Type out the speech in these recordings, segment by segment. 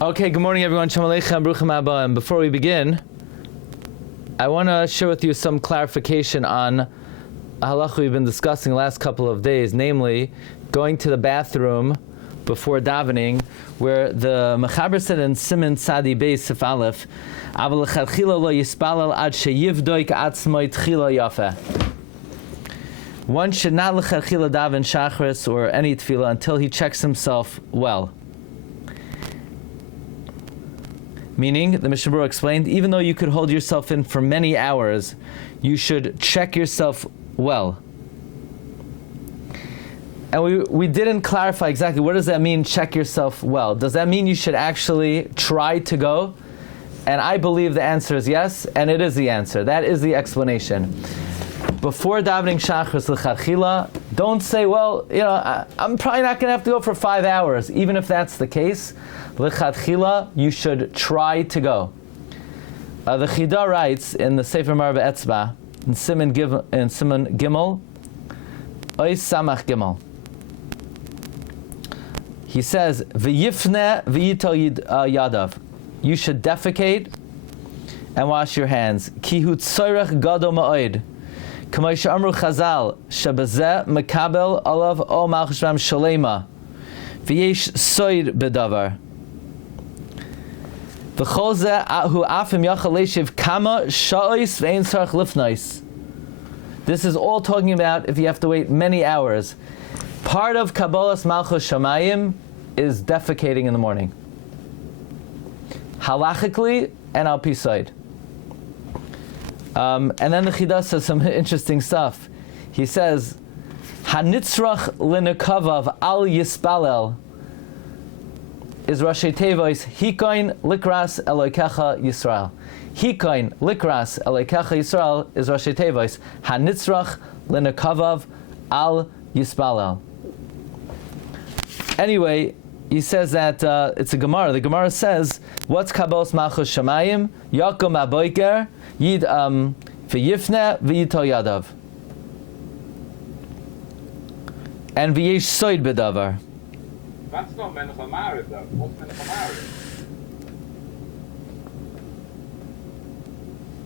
Okay, good morning everyone. Shalom Aleichem, Bruchim Haba. And before we begin, I want to share with you some clarification on a halacha we've been discussing the last couple of days, namely going to the bathroom before davening, where the Mechaber said in Siman Tzadi Beis Sif Aleph, Aval lechatchila lo yispalel ad sheyivdoik atzmoi tchila yafe. One should not lechatchila daven shachris or any tefillah until he checks himself well. Meaning, the Mishnah Berura explained, even though you could hold yourself in for many hours, you should check yourself well. And we didn't clarify exactly what does that mean, check yourself well. Does that mean you should actually try to go? And I believe the answer is yes, and it is the answer. That is the explanation. Before davening shachris l'chadchila, don't say, well, I'm probably not going to have to go for 5 hours. Even if that's the case, l'chadchila, you should try to go. The Chida writes in the Seif Marba Etzba, in Siman Gimel, Ois Samach Gimel. He says, V'yifne v'yital yadav. You should defecate and wash your hands. Ki hu tzorech gado ma'od. K'may she'amru Chazal, shebazeh mekabel olav o malchus ram shalema. V'yesh soid bedavar. V'chol zeh hu afim yachal leishiv kama sha'ois v'ein tzarech lifnais. This is all talking about if you have to wait many hours. Part of Kabbalas Malchus Shamayim is defecating in the morning. Halachically and al pi side. And then the Chida says some interesting stuff. He says, Hanitzrach linekavav al yispalel is Rashi Tevois Hikoin likras elokecha Yisroel. Hikoin likras elokecha Yisroel is Rashi Tevois Hanitzrach linekavav al yispalel. Anyway, he says that it's a Gemara. The Gemara says, what's Kabbalas Malchus Shamayim? Yakum aboiker yid v'yifne v'yitol yadav. And v'yesh soid bedavar. That's not Machon Maggid though. What's Machon Maggid?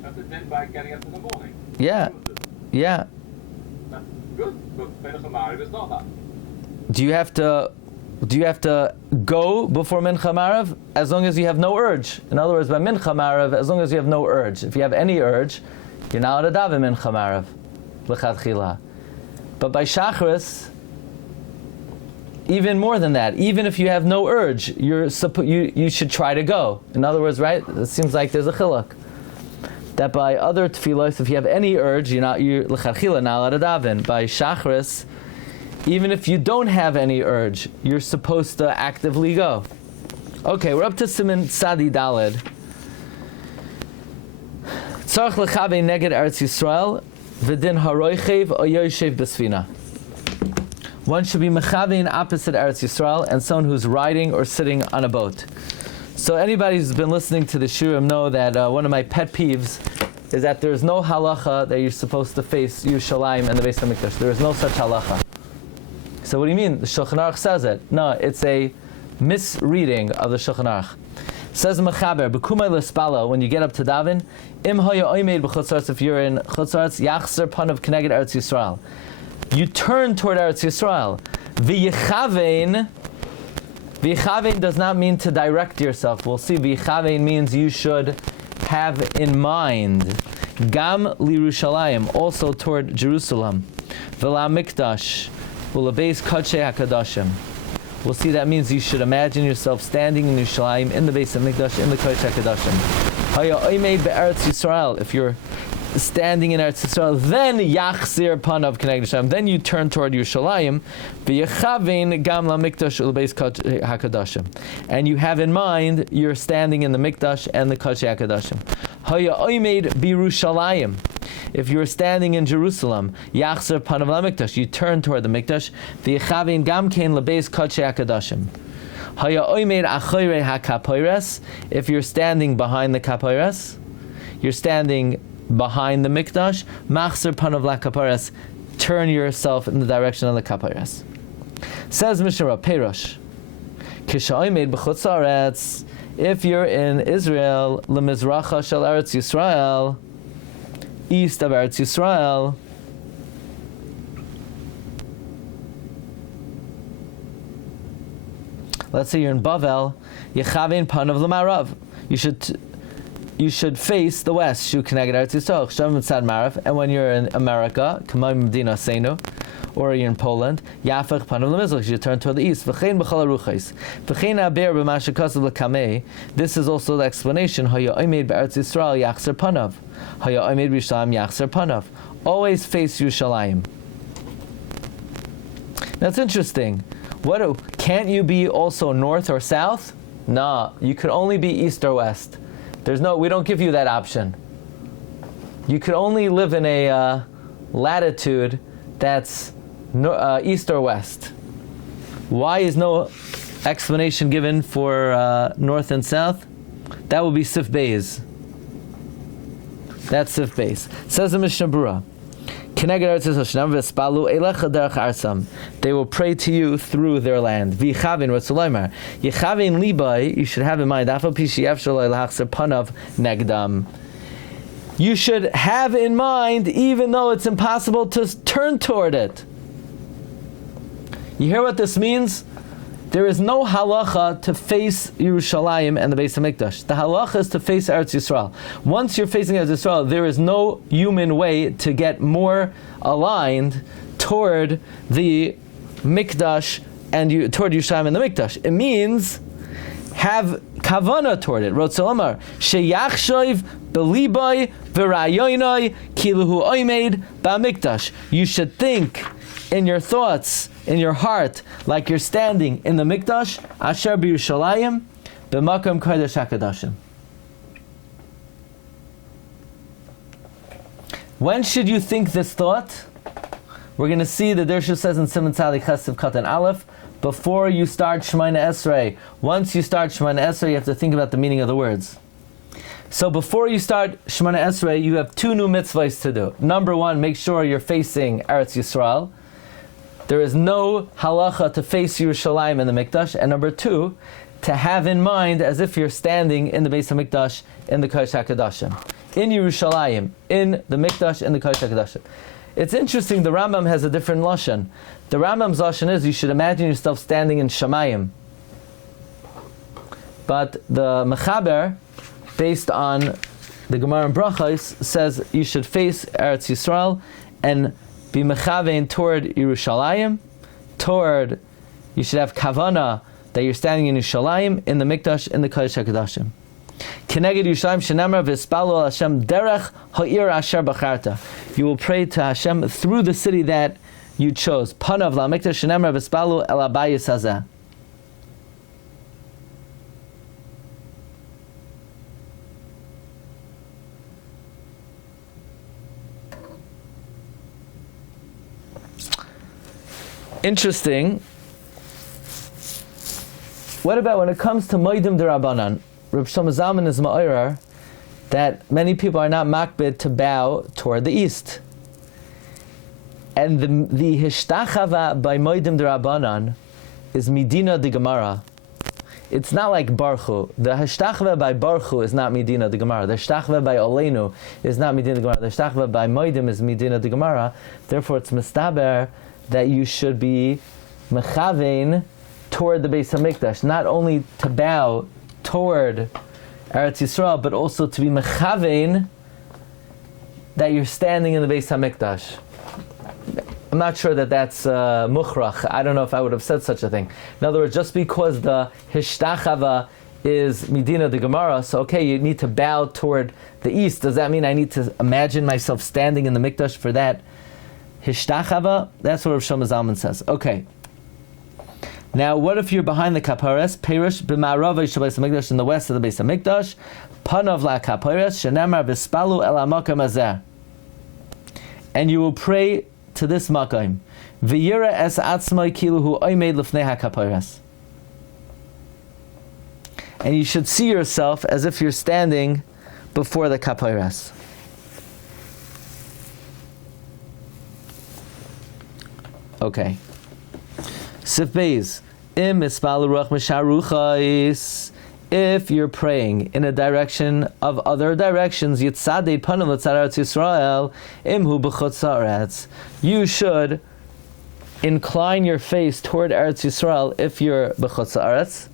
That's a din by getting up in the morning. Yeah. That's good, but Machon Maggid is not that. Do you have to go before Mincha Marav as long as you have no urge? In other words, by Mincha Marav, as long as you have no urge. If you have any urge, you're not allowed to daven Mincha Marav, l'chadchila. But by Shachris, even more than that, even if you have no urge, you should try to go. In other words, right? It seems like there's a chiluk that by other tefillos, if you have any urge, you're l'chadchila not allowed to daven. By Shachris, even if you don't have any urge, you're supposed to actively go. Okay, we're up to Siman Tzadi Daled. Tzarech lechavei neged Eretz Yisroel v'din haroichev o yoshev b'sfina. One should be mechavein opposite Eretz Yisroel and someone who's riding or sitting on a boat. So anybody who's been listening to the Shiurim know that one of my pet peeves is that there's no halacha that you're supposed to face Yerushalayim and the Beis HaMikdash. There is no such halacha. So what do you mean? The Shulchan Aruch says it. No, it's a misreading of the Shulchan Aruch. Says Mechaber, B'kumay l'spala, when you get up to daven, Im hoya oimed b'chutzaretz, if you're in chutzaretz, yachzer panav k'neged Eretz Yisrael. You turn toward Eretz Yisrael. V'yichavein does not mean to direct yourself. We'll see, v'yichavein means you should have in mind. Gam l'Yerushalayim, also toward Jerusalem. V'la mikdash. We'll see that means you should imagine yourself standing in Yerushalayim, in the Beis HaMikdash, in the Kodesh HaKadoshim. If you're standing in Eretz Yisrael, then Yachzir Panav K'neged Hashem, then you turn toward Yerushalayim, v'yechavin gam la'mikdash u'lebeis HaKadoshim. And you have in mind, you're standing in the Mikdash and the Kodesh HaKadoshim. Haya oimed b'Yerushalayim. If you're standing in Jerusalem, Yachzer Panav LaMikdash, you turn toward the Mikdash, V'yechavin Gamkein Lebeis Kodshei HaKadoshim. Haya oimed achoyrei HaKapoires, if you're standing behind the Kapoires, you're standing behind the Mikdash, Machzer Panav LaKapoires, turn yourself in the direction of the Kapoires. Says Mishna, Perosh, Kisha oimed b'chutz haaretz, If you're in Israel, lemizracha shel Eretz Yisrael, east of Eretz Yisrael, let's say you're in Bavel, Yechavin panav l'marav. You should face the west. Shu keneged Eretz Yisrael. Shavim tzad marav. And when you're in America, Kamay Medina Seinu, or you're in Poland, Yafach panav l'mizrach. You should turn toward the east. V'chein b'chol haruchos. V'chein aber b'mashakasav l'kamei. This is also the explanation. Haya oimed b'Eretz Yisrael yachzer panav. Haya oimed b'Yisrael yachzer panav. Always face Yerushalayim. That's interesting. Can't you be also north or south? Nah, you could only be east or west. We don't give you that option. You could only live in a latitude that's east or west. Why is no explanation given for north and south? That would be Sif Beis. That's Sif Beis. Says the Mishna Berura. They will pray to you through their land. You should have in mind, you should have in mind, even though it's impossible to turn toward it. You hear what this means? There is no halacha to face Yerushalayim and the Beis HaMikdash. The halacha is to face Eretz Yisrael. Once you're facing Eretz Yisrael, there is no human way to get more aligned toward the Mikdash and toward Yerushalayim and the Mikdash. It means have kavana toward it. Rotzel Omar sheyachshoiv belibay v'rayoynai kiluhu oimed ba'mikdash. You should think in your thoughts, in your heart, like you're standing in the Mikdash, Asher b'Yerushalayim, b'Makom Kodesh HaKadoshim. When should you think this thought? We're going to see the Dirshu says in Siman Tzalik Chesiv Katan Aleph, before you start Shemona Esrei. Once you start Shemona Esrei, you have to think about the meaning of the words. So before you start Shemona Esrei, you have two new mitzvahs to do. Number one, make sure you're facing Eretz Yisrael. There is no halacha to face Yerushalayim in the Mikdash. And number two, to have in mind as if you're standing in the Beis HaMikdash in the Kodesh HaKadoshim. In Yerushalayim, in the Mikdash, in the Kodesh HaKadoshim. It's interesting, the Rambam has a different lashon. The Rambam's lashon is, you should imagine yourself standing in Shamayim. But the Mechaber, based on the Gemara in Brachos, says you should face Eretz Yisrael and be mechavein toward Yerushalayim, you should have kavana that you're standing in Yerushalayim, in the Mikdash, in the Kodesh HaKadoshim. Keneged Yerushalayim shenamar v'ispalu al Hashem derech ha'ir asher bacharta. You will pray to Hashem through the city that you chose. Panav la'mikdash shenamar v'ispalu el abayis hazeh. Interesting. What about when it comes to Moedim D'Rabbanan? Reb Shlomo Zalman is ma'orer that many people are not makbid to bow toward the east. And the hishtachava by Moedim D'Rabbanan is Medina de Gemara. It's not like Baruchu. The hishtachava by Baruchu is not Medina de Gemara. The hishtachava by Oleinu is not Medina de Gemara. The hishtachava by Moedim is Medina de Gemara. Therefore, it's mistaber that you should be mechavein toward the Beis HaMikdash, not only to bow toward Eretz Yisrael, but also to be mechavein that you're standing in the Beis HaMikdash. I'm not sure that that's mukhrach. I don't know if I would have said such a thing. In other words, just because the hishtachava is Medina de Gemara, so okay, you need to bow toward the east. Does that mean I need to imagine myself standing in the Mikdash for that hishtachava? That's what Rav Shlomo Zalman says. Okay. Now, what if you're behind the purest? Purest b'ma'arava yishal Beis HaMikdash, in the west of the Beis HaMikdash. Panav la purest shenamar v'ispalu el ha'makom hazeh. And you will pray to this makom. V'yira es atzmai kiluhu oimed lifnei ha'purest. And you should see yourself as if you're standing before the purest. Okay. Sif Beis. Im ispalu ruach misharuchais. if you're praying in a direction of other directions, Yitzadei Panim L'tzad Eretz Yisrael, Imhu B'chutz Haaretz, you should incline your face toward Eretz Yisrael if you're B'chutz Haaretz,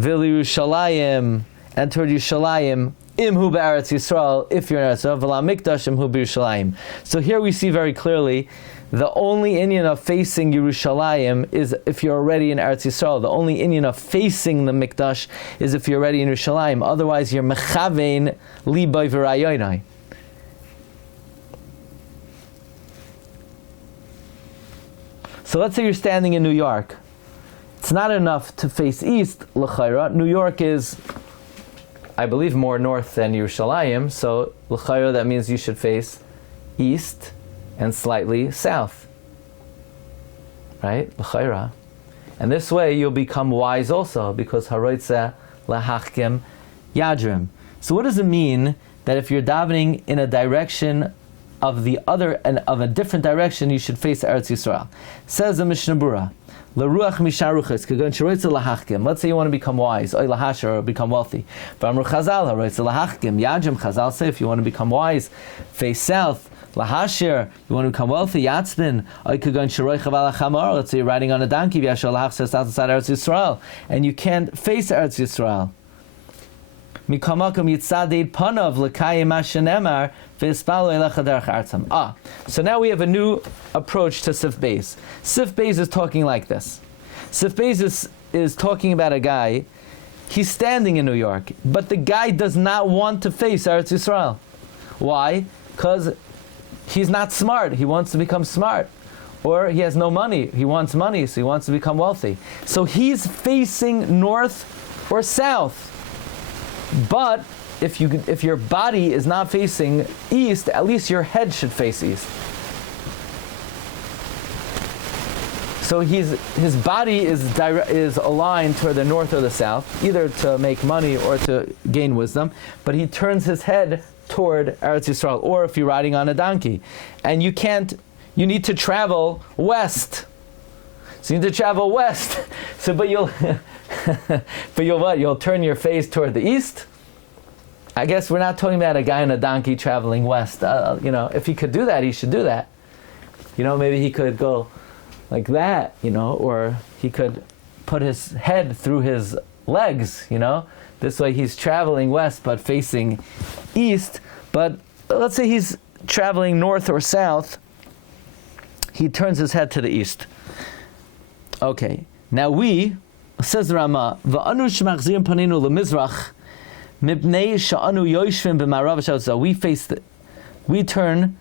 V'li Yerushalayim, and toward Yerushalayim, Imhu B'Eretz Yisrael, if you're in Eretz Yisrael, V'la Mikdash Imhu B'Yerushalayim. So here we see very clearly the only inyan of facing Yerushalayim is if you're already in Eretz Yisrael. The only inyan of facing the Mikdash is if you're already in Yerushalayim. Otherwise, you're mechavein libay v'rayoynai. So let's say you're standing in New York. It's not enough to face east, l'chayra. New York is, I believe, more north than Yerushalayim. So l'chayra, that means you should face east and slightly south, right? L'chayra. And this way you'll become wise also, because haroitza lahachkim yadrim. So what does it mean that if you're davening in a direction of the other and of a different direction, you should face Eretz Yisrael? Says the Mishna Berura, L'ruach misharuchas kagon sharoitza lahachkim. Let's say you want to become wise, or lahasher, or become wealthy. V'amru Chazal haroitza lahachkim yadrim. Chazal say if you want to become wise, face south. Lahashir, you want to become wealthy, Yatzbin, let's say you're riding on a donkey, outside Eretz Yisrael, and you can't face Eretz Yisrael. So now we have a new approach to Seif Beis. Seif Beis is talking like this. Seif Beis is talking about a guy, he's standing in New York, but the guy does not want to face Eretz Yisrael. Why? Because he's not smart. He wants to become smart. Or he has no money. He wants money, so he wants to become wealthy. So he's facing north or south. But if your body is not facing east, at least your head should face east. So his body is aligned toward the north or the south, either to make money or to gain wisdom, but he turns his head toward Eretz Yisrael. Or if you're riding on a donkey, and you need to travel west. So you need to travel west. So, but you'll what? You'll turn your face toward the east. I guess we're not talking about a guy on a donkey traveling west. If he could do that, he should do that. Maybe he could go like that, or he could put his head through his legs, This way he's traveling west but facing east. But let's say he's traveling north or south. He turns his head to the east. Okay. Now says the Rama, V'anu shemachzirim paninu lemizrach mipnei sha'anu yoshvim b'marav sha'otzah. We turn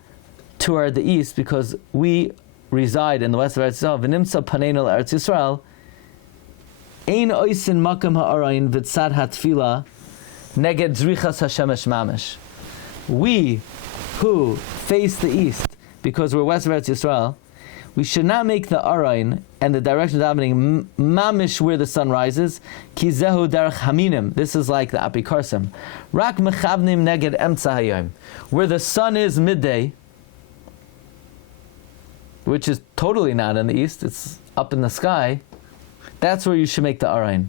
toward the east because we reside in the west of Eretz Yisrael. V'nimtza paninu l'Eretz Yisrael. Ein oisin makam ha'arayin v'tzad hatfila neged zrichas hashemesh mamish. We who face the east, because we're west of Eretz Yisrael, we should not make the arayin and the direction of davening mamish where the sun rises. Ki zehu derech haminim. This is like the apikarsim. Rak mechavnim neged emtza hayom. Where the sun is midday, which is totally not in the east, it's up in the sky. That's where you should make the arayin.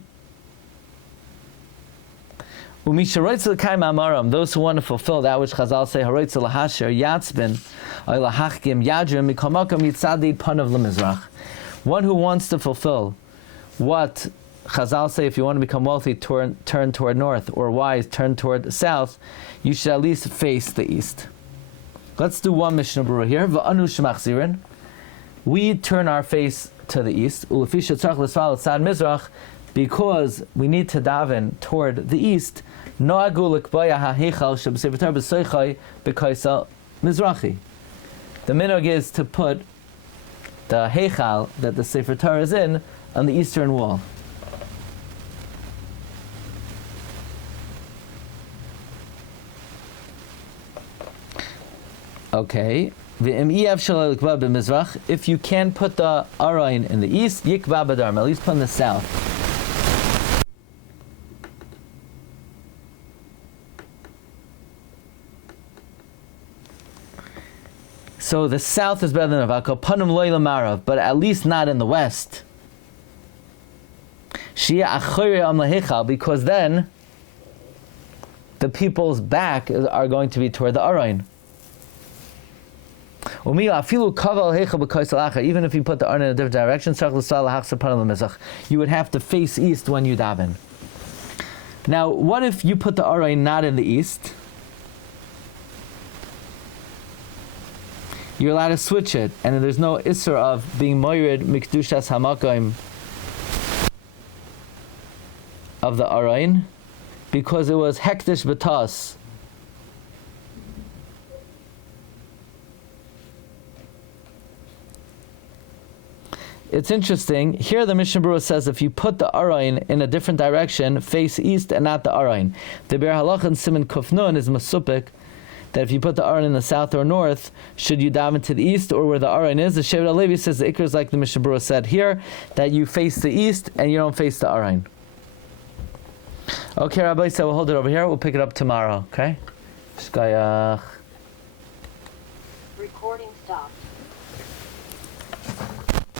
Those who want to fulfill that which Chazal say, haroitza lahasher yatzbin lahachkim yadrim mikamakam yitzadid panav lemizrach. One who wants to fulfill what Chazal say, if you want to become wealthy, turn toward north, or wise, turn toward the south, you should at least face the east. Let's do one Mishnah Berura here. V'anu shemachzirin. We turn our face to the east. Ulefisha tzarach l'sval tzad mizrach. Because we need to daven toward the east, noagu l'kbaya ha'heichal she'b'sefer Torah b'soichai b'kaisa mizrachi. The minhag is to put the heichal that the Sefer Torah is in on the eastern wall. Okay. If you can put the arayin in the east, yikba b'darm, at least put in the south. So the south is better than Avakal, Panum Loy Lamarav, but at least not in the west. because then the people's back are going to be toward the Arayin. Even if you put the Aron in a different direction, you would have to face east when you daven. Now, what if you put the Aron not in the east? You're allowed to switch it, and there's no isser of being moirid mikdushas hamakim of the Aron, because it was hektish b'tas. It's interesting. Here the Mishnah Berura says if you put the Arayin in a different direction, face east and not the Arayin. The Ber Halach and Siman Kufnun is masupik, that if you put the Arayin in the south or north, should you daven to the east or where the Arayin is? The Shevet HaLevi says the Ikr is like the Mishnah Berura said here, that you face the east and you don't face the Arayin. Okay, Rabbi, so we'll hold it over here. We'll pick it up tomorrow, okay? Shkayach. Recording stopped.